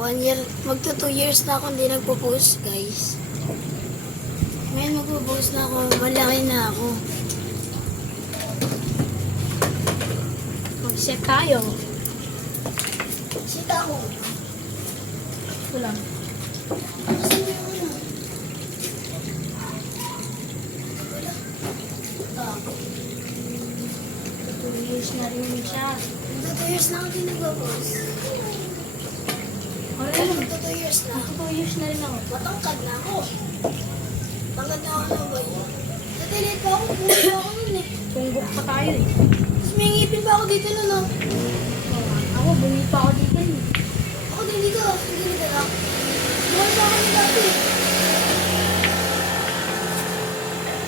1 year, magto 2 years na ako hindi nagpo-post, guys. Ngayon magpo-post na ako, malaki na ako. Mag-set tayo. Set ako. Ito lang. Saan yung ano? Wala. Ito. 2 years na rin siya. Magto 2 years na ako din nagpo-post. Ay, magto 2 years na. Magto 2 years na rin ako. Matangkad na ako. Matangkad na ako ng boy. Natilit pa ako, pumuli ako nun eh. Tunggok pa tayo eh. Tapos may ngipin pa ako dito nun oh. Ako, bumi pa ako dito eh. Ako din dito, hindi dito lang. Mahal sa akin dati.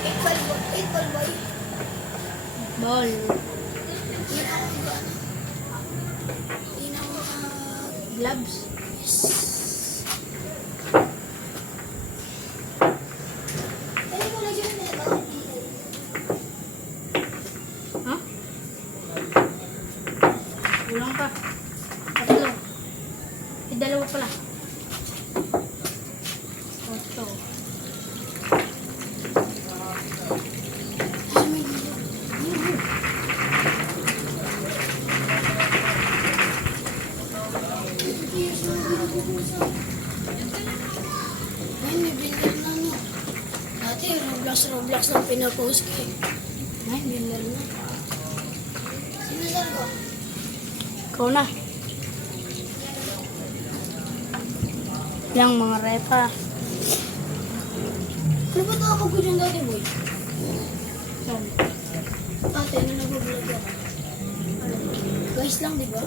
8 ball boy. Ball. Hindi na ako mag-ano. Hindi na ako Gloves. yes. Pwede ko lagyan na ito. Ha? Kulang pa. Tatlo. Eh, dalawa pala. Ito. Tapos may dito. Ngayon may binder na no. Dati Roblox lang pinapost ko eh. Ngayon binder na. Sinasal ko. Ikaw na. Yang mga repa. Ano ba tawag ko dyan dati boy? Yan. Ate, ano nag-vlog ako? Guys lang di ba?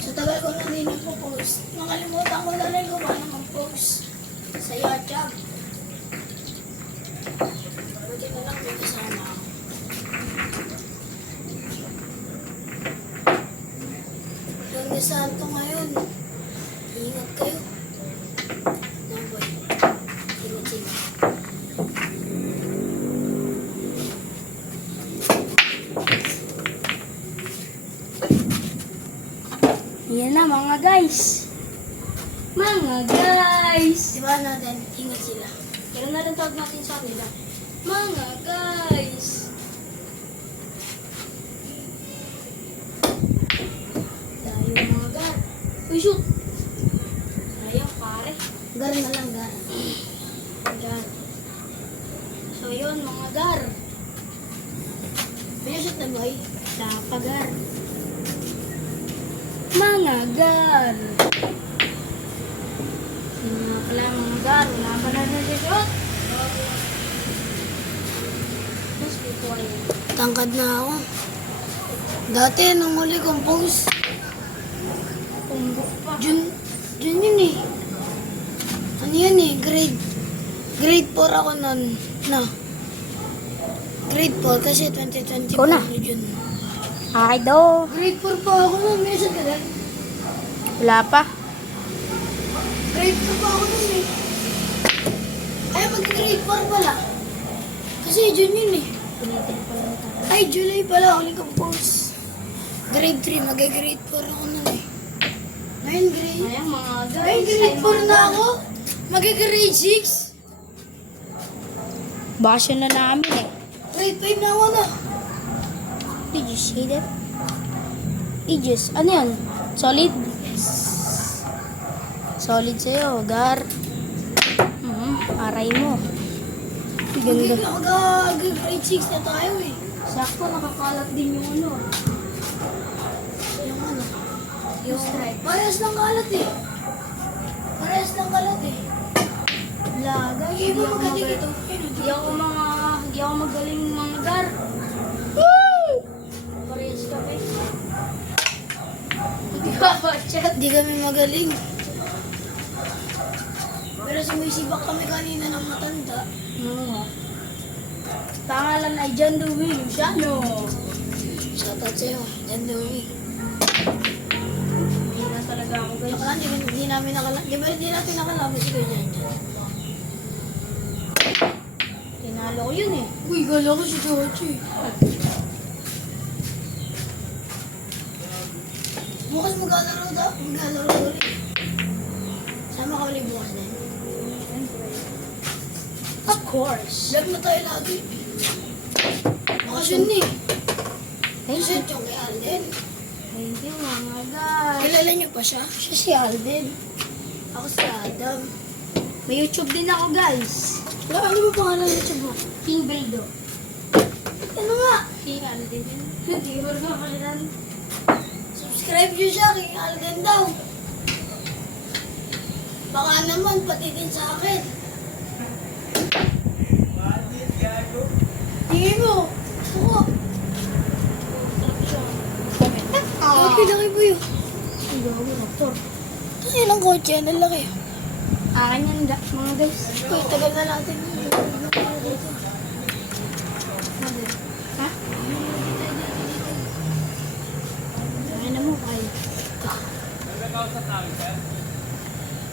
Sa tagal ko na din nagpo-post. Nakalimutan ko na rin kung paano mag-post sa YouTube. Buti na lang may kasama ako. Yung Santo ngayon, ingat kayo. No boy, ingat sila. Yan na mga guys. Mga guys. Diba natin, ingat sila. Pero na rin tawag natin sa kanila. Mga guys. Tayo mga gar. Uy, shoot. Sayang pare. Gar na lang, gar. Gar. So yun mga gar. Pinasot na boy. Dapagar. Mga gar. Yun nga pala mga gar. Wala pa na nag-shot. Mas dito ay Tangkad na ako. Dati, nung huli kong post, tumbok pa. June yun eh. Ano yun eh, grade 4 ako nun. No. Grade 4 kasi 2020 Ikaw na. June. Ay do. Grade 4 pa ako nun, may isang tagal. Wala pa. Grade 4 pa ako nun eh. Ay, mag-grade 4 pala. Kasi June yun eh. Ay, July pala, huli kong post. Grade 3, mag-grade 4 ako nun eh. Ngayon, grade... Ayan mga guys. Ngayon, grade 4 na ako. Mag-grade 6. Basyo na namin eh. Grade 5 na ako na. Did you see that? Aegis. Ano yan? Solid? Solid sa'yo, Gar. Aray mo. Ganda. Mag-grade 6 na tayo eh. Sakto, nakakalat din yung ano. Yung ano? Yung stripe. Parehas ng kalat eh. Parehas ng kalat eh. Lagay. Hindi mo magkatikito. Hindi ako magaling mga Gar. Parehas kami. Hindi ka ba chat? Di kami magaling. Pero sumisibak kami kanina ng matanda. Oo. Pangalan ay John Dewey Luciano. Shoutout sa'yo. Yan daw eh. Hindi na talaga ako guys. Baka hindi namin nakalaban. Di ba hindi natin nakalaban si Kuya Jan? Tinalo ko yun eh. Uy, gala ko si Georgie. Bukas maglalaro ulit. Sama ka ulit bukas din. Of course. Vlog na tayo lagi. Bakasyon eh. Thank Bakasyon you. yung kay Alden. Thank you, mga guys. Kilala niyo pa siya? Siya si Alden. Ako si Adam. May YouTube din ako, guys. Ano ba pangalan ng YouTube mo? King Beldo. Ano nga? King Alden. Hindi ko rin makalitan. Subscribe niyo siya kay Alden daw. Baka naman pati din sa akin. Tingin mo. Ako. Laki-laki po yun. Ang gawa, doktor. Kasi ng kotse, ang laki. Akin yan, mga guys. Uy, tagal na natin yun. Ha? Kaya na mo, kaya.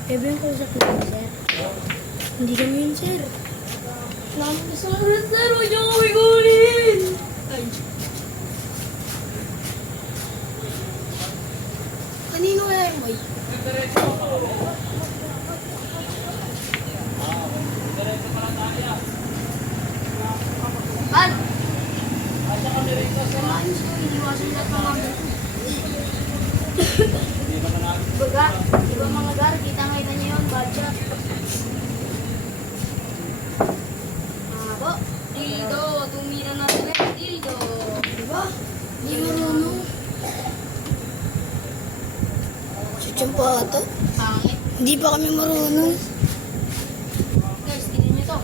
Ebe yung kausap ko, sir. Hindi kami yun, sir. Namin na sa oras, sir. Huwag niyo kami kunin. Ay. Kanino kaya yung boy? Bad! Samahan siya, iniwasan lahat mga baga, di ba mga gar, kita-kita niyo yun, bad siya. Po, dildo, tumira na sila, dildo. Diba? Hindi marunong. Si Champato. Pangit. Hindi pa kami marunong. Guys, tignan niyo to.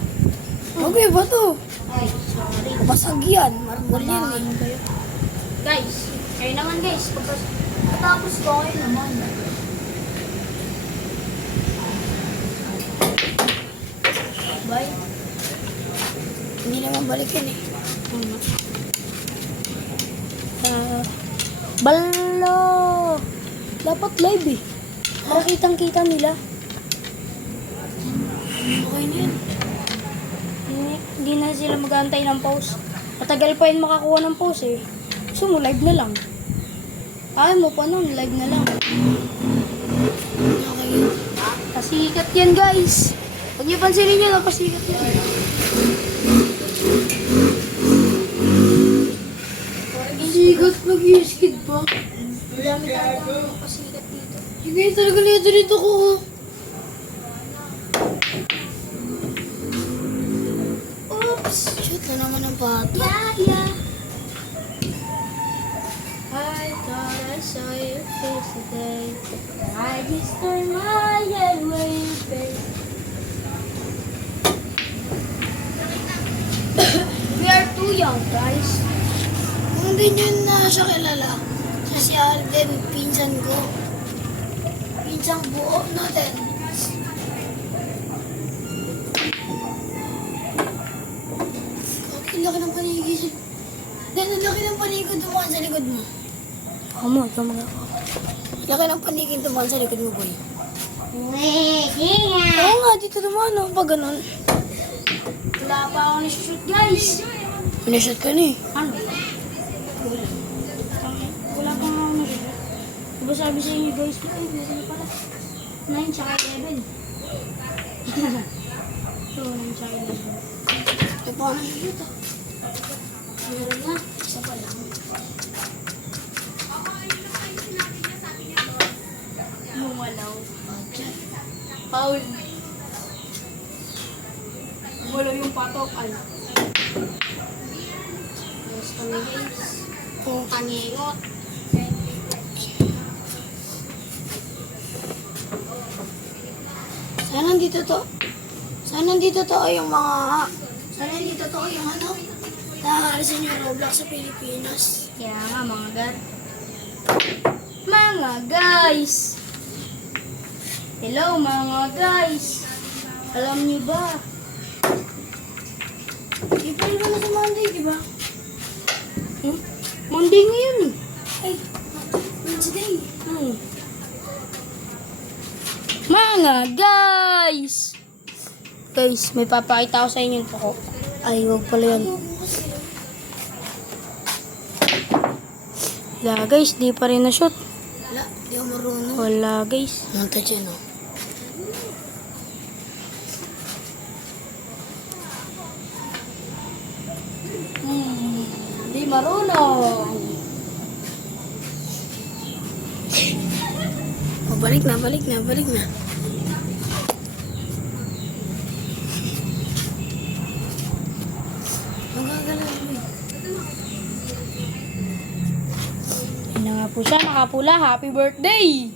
Okay ba to? Ay, sorry. Basag yan. Marmol yan eh. Ano kayo? Guys, kayo naman guys, pagkatapos ko kayo naman. Bye. Hindi naman balikin eh. Balo! Dapat live eh. Para kitang-kita nila. Okay na yan. Hindi na sila mag-aantay ng pause. Matagal pa yun makakuha ng pause eh. Gusto mo, live na lang. Ayaw mo pa nun, live na lang. Okay yun. Pasikat yan guys. Huwag niyo pansinin nyo, pasikat yan. Sigat nag-iskid pa. Marami tayong pasikat dito. Hindi talaga dito ko. Oops! Shoot na naman ang pato. Yeah. I thought I saw your face today. I just turned my head where you face. We are too young, guys. Kung hindi nyo na siya kilala, siya si Alden, pinsan ko. Pinsang buo natin. Laki ng panigid. Dan, ang laki ng panigid dumaan sa likod mo. Ikaw mga Laki ng panigid dumaan sa likod mo, boy. Wait, Oo nga, dito dumaan ako pag ganun. wala pa ako na-shoot, guys. Pinashot ka na eh. Ano? Wala pa nga ako na-shoot. Diba sabi sa inyo, guys, ay, meron na pala. 9 tsaka 11. So, 9 tsaka 11. Ito pa ka na-shoot ah. Meron na. Isa pa lang. Lumalaw. Paul. Lumalaw yung patok. Ay. Yes, kami guys. Kung kangingot. Sana nandito to. Sana nandito to yung mga... Sana nandito to yung ano. Nakakalisin yung Roblox sa Pilipinas. Kaya nga mga gar. Mga guys! Hello mga guys! Alam niyo ba? Ipon ka na sa Monday, di ba? Monday ngayon eh. Ay, Wednesday. Mga guys! Guys, may papakita ko sa inyo ito ko. Ay, wag pala yan. Yeah, guys, di pa rin na-shoot. Wala. marunong. Wala guys. Nanta dyan, oh. Di marunong. Oh, balik na, balik na, balik na. Magagalaw mo eh. Yan na nga po siya, nakapula. Happy birthday!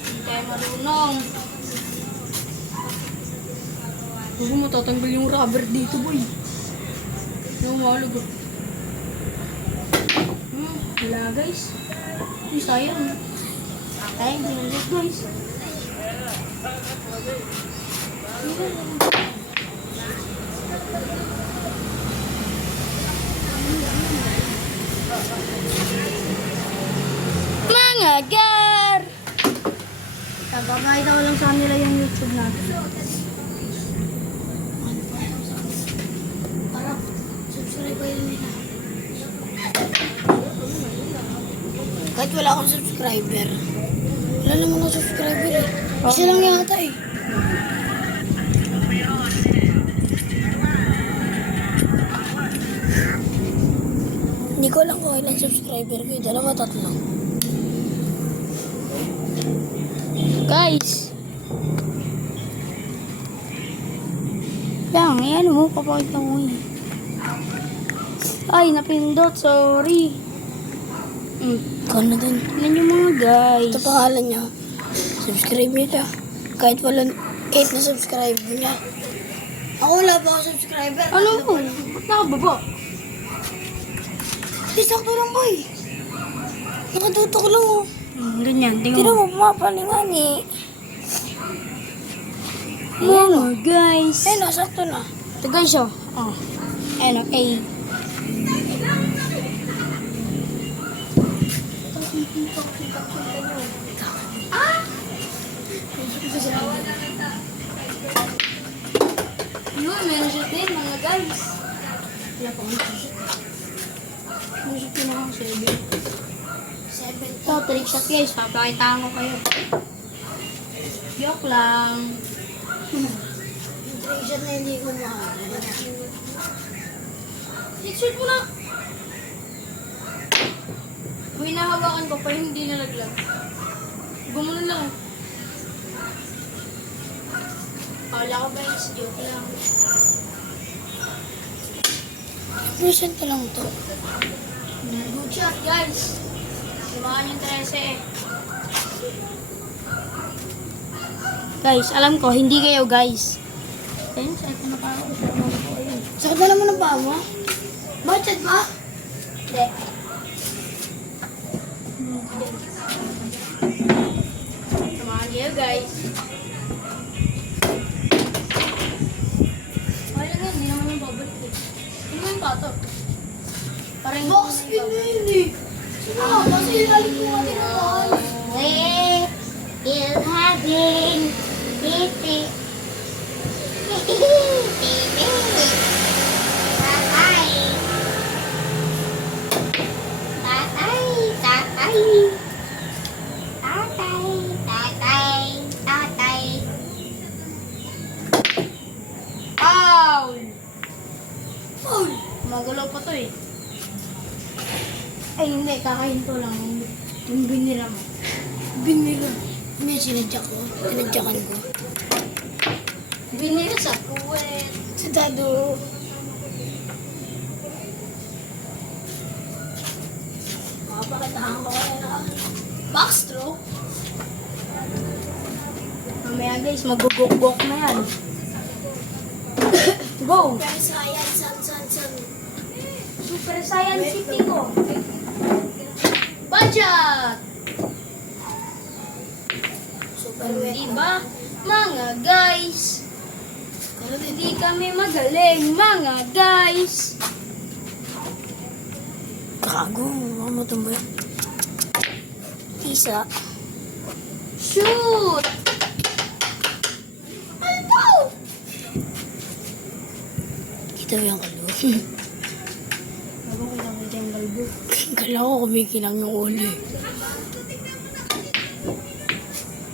Hindi tayo marunong. Huwag mo tatanggal yung rubber dito, boy. Nawalog. Wala, guys. Uy, sayang. Sayang, binalik, guys. Mga gar! Papakita ko lang sa kanila yung YouTube natin. Para, subscribe kayo nila. Kahit wala akong subscriber. Wala naman akong subscriber eh. Isa lang yata eh. Hindi ko lang kung ilang subscriber ko eh. 2, 3. Guys! Yan, ayan mo, papakita mo eh. Ay, napindot, sorry. Ikaw na din. Tignan yung mga guys. Ito pangalan niya. Subscribe niyo siya. Kahit walang 8 na subscriber niya. Ako wala pa akong subscriber. Ano po? Ba't nakababa? Di sakto lang boy. Nakatutok lang oh. Ganyan, Tira tingnan mo. mo pumapalingan eh. Mga guys. Ay, nasakto na. Ito guys, oh. Oh. Ayan, oh, A. Yun, meron siya din, mga guys. Wala pa akong shoot. May shoot din ako, 7. Ito, trick shot guys. Papakitaan ko kayo. Joke lang. Yung treasure na hindi ko makakala. Trick shot mo na. Kung hinahawakan ko pa, hindi nalaglag. Gumulan lang. Kala ko guys, joke lang. Present ko lang to. Good shot guys. Sumakan yung 13. Guys, alam ko, hindi kayo guys. Ayun, saan ko na parang ayun. Sakit na naman ang paa mo? Budget ba? Hindi. Samahan kayo guys. Okay lang yan, hindi naman yung babalik eh. Hindi mo yung pato. Parang Box spin na yun eh. Sige nga, kasi ilalim mo nga tinatahan. We're having baby. Tatay. Tatay. Tatay. Tatay. Tatay. Tatay. Foul! Paul! Magalaw pa to eh. Ay hindi, kakahinto lang. Yung binira mo. Binila. May sinadyak ko. Sinadyakan ko. Binira sa kuwet. Sa dado. Makapakitahan ko kaya na backstroke. Mamaya guys, magugok-gok na yan. Go! Pero science, san. Super Saiyan City ko. Budget! Super Diba? Mga guys, hindi kami magaling, mga guys. Gago, ano mo tumboy? Isa. Shoot! Ano? Kita mo yung kalbo. Habang kita yung galbo. Kala ko kumikinang yung ulo eh.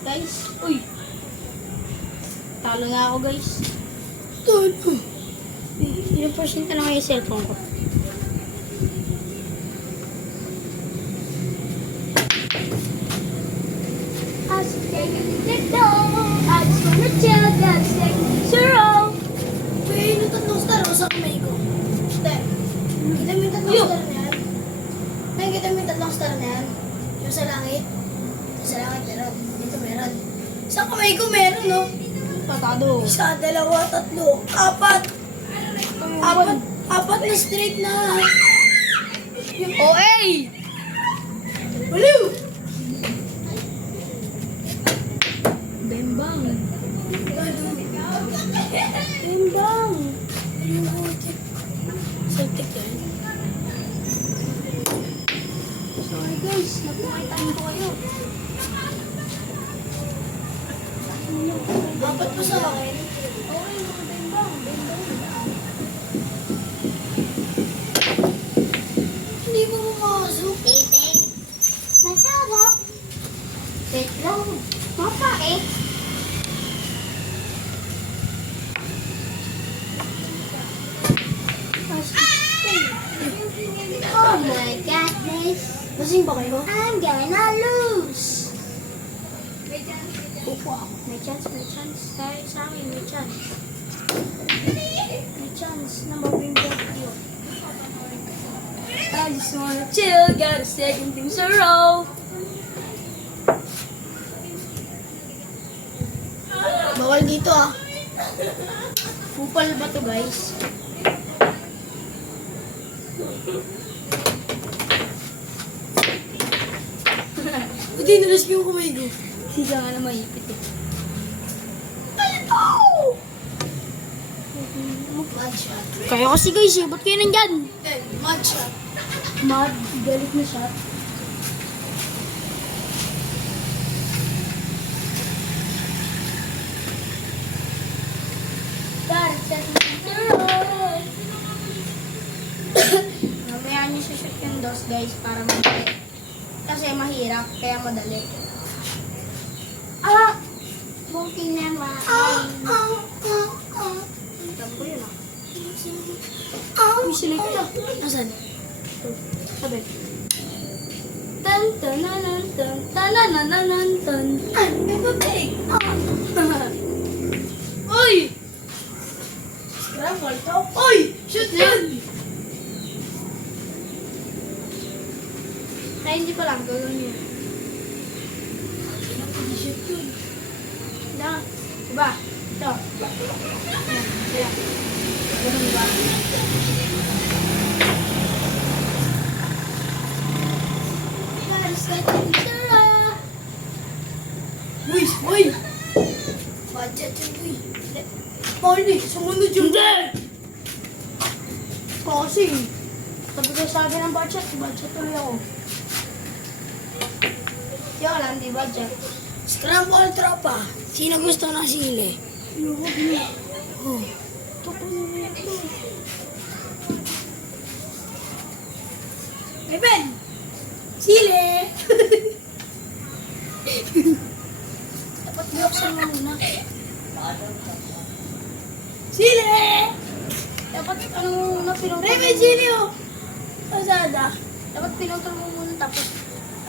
Guys, uy! Talo na ako guys. Tolo. Ilang percent na lang yung cellphone ko? I just wanna chill, that's like zero. Uy, yung tatlong star o sa kamay ko. Star. Kita mo yung tatlong star na yan? Ay, kita mo yung tatlong star na yan? Yung sa langit. Sa langit meron. Dito meron. Sa kamay ko meron, no? Patado. Isa, dalawa, tatlo, apat. Apat na straight na. OA! Waliw! Bembang. Bembang. Yung hotik. Saltik yan. Sorry guys, napukitaan ko kayo. Apat pa sa akin. Okay, mga bembang. Hindi mo pumasok. Titing. Masarap. Wait lang. Mapait. Oh my goodness. Lasing ba kayo? I'm gonna lose. Upo ako. May chance, may chance. Dahil sa akin, may chance. May chance na mabimbot yun. I just wanna chill, got a second things a row. Bawal dito ah. Kupal ba to guys? Buti nalas ko yung kamay ko. Hindi ka nga na maipit eh. Mad shot. Kaya kasi guys eh, ba't kayo nandyan? Mad shot. Mad, galit na siya. Mamaya niyo shoot yung dos guys para madali. Kasi mahirap, kaya madali. Ah! Buti naman. Tampo yun ah. Uy, silay ko lang. Nasaan? Sabi. Tan tan tan tan tan tan tan tan. Ay, nagpapig. Uy! Scramble to. Uy! Shoot yan! Ay, hindi pa lang. Gagawin niyo. Shoot yun. Na. Diba? Ito. Ayan. Ganun ba? Uy! Uy! Budget yun, uy. Paulit, sumunod yung... Hindi! Kasi, sabi ko sa akin ng budget tuloy ako. Kaya wala, hindi budget. Scramble tropa. Sino gusto ng sili? Oh. Ito po naman ito. Hey, Ben! Sili! Dapat buksan mo muna. Sili! Dapat ano muna, pinutol Hey, Ben, sili oh! Pasada. Dapat pinutol mo muna, tapos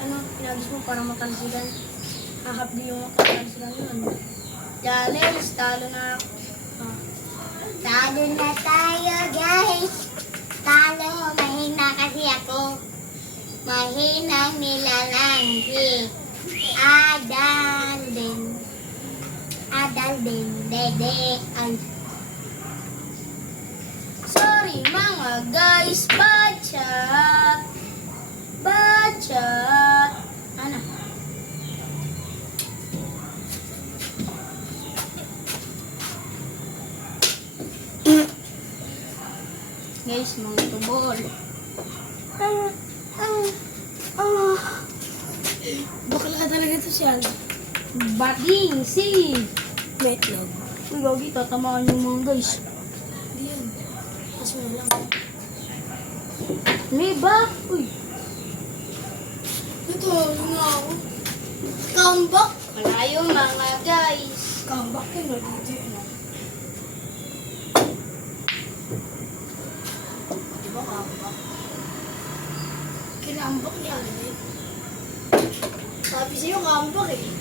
ano, pinagis mo para matalsigan. Hahap din yung makatalsigan yun. Challenge, talo na ako. Ah. Talo na tayo, guys. Talo, mahina kasi ako. Mahinang nilalangki. Adal din, dede. Ay, Sorry mga guys, bachat. Bachat. Ano? Guys, mga tubol. Bakla talaga to siya. Bading, si. Metlog. Uy, gagi, tatamaan yung mga guys. Hindi yan. Mas mo lang. Liba? Uy. Ito, ano nga ako? Comeback? Wala yung mga guys. Comeback yun, dito yun. Di ba comeback? Kinambak niya agad eh. Sabi sa'yo comeback eh.